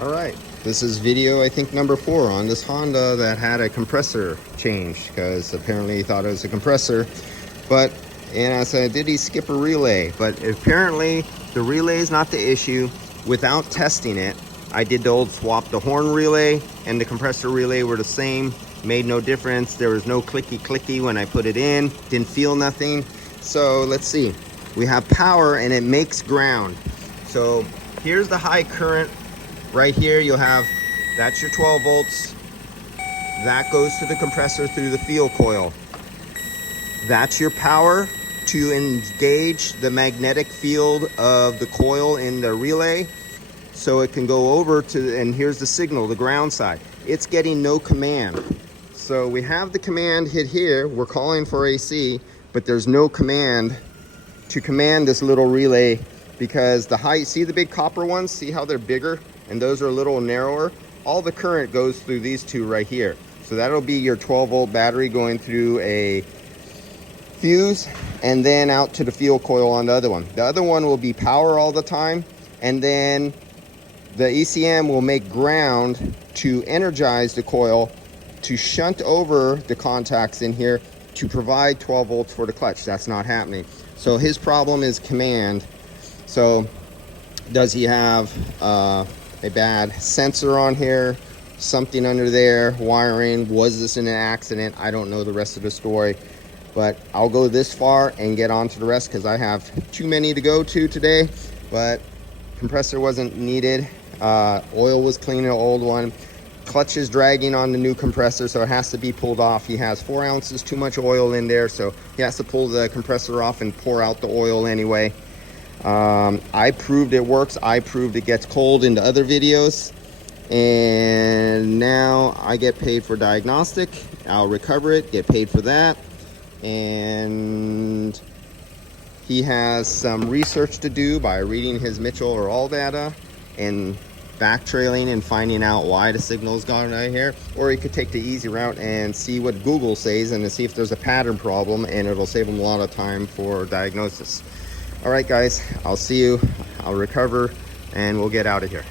All right, this is video I think number 4 on this Honda that had a compressor change, because apparently he thought it was a compressor. But, and I said, did he skip a relay? But apparently the relay is not the issue. Without testing it, I did the old swap. The horn relay and the compressor relay were the same, made no difference. There was no clicky when I put it in, didn't feel nothing. So let's see, we have power and it makes ground. So here's the high current. Right here you'll have, that's your 12 volts. That goes to the compressor through the field coil. That's your power to engage the magnetic field of the coil in the relay, so it can go over to, and here's the signal, the ground side. It's getting no command. So we have the command hit here, we're calling for AC, but there's no command to command this little relay, because the high, see the big copper ones, see how they're bigger? And those are a little narrower. All the current goes through these two right here. So that'll be your 12 volt battery going through a fuse and then out to the field coil on the other one. The other one will be power all the time, and then the ECM will make ground to energize the coil to shunt over the contacts in here to provide 12 volts for the clutch. That's not happening. So his problem is command. So does he have a bad sensor on here, something under there, wiring? Was this in an accident? I don't know the rest of the story, but I'll go this far and get on to the rest because I have too many to go to today. But compressor wasn't needed. Oil was clean in the old one. Clutch is dragging on the new compressor, so it has to be pulled off. He has 4 ounces too much oil in there, so he has to pull the compressor off and pour out the oil anyway. I proved it works. I proved it gets cold in the other videos, and now I get paid for diagnostic. I'll recover it, get paid for that, and he has some research to do by reading his Mitchell or all data and backtrailing and finding out why the signal's gone right here. Or he could take the easy route and see what Google says and to see if there's a pattern problem, and it'll save him a lot of time for diagnosis. All right, guys, I'll see you. I'll recover and we'll get out of here.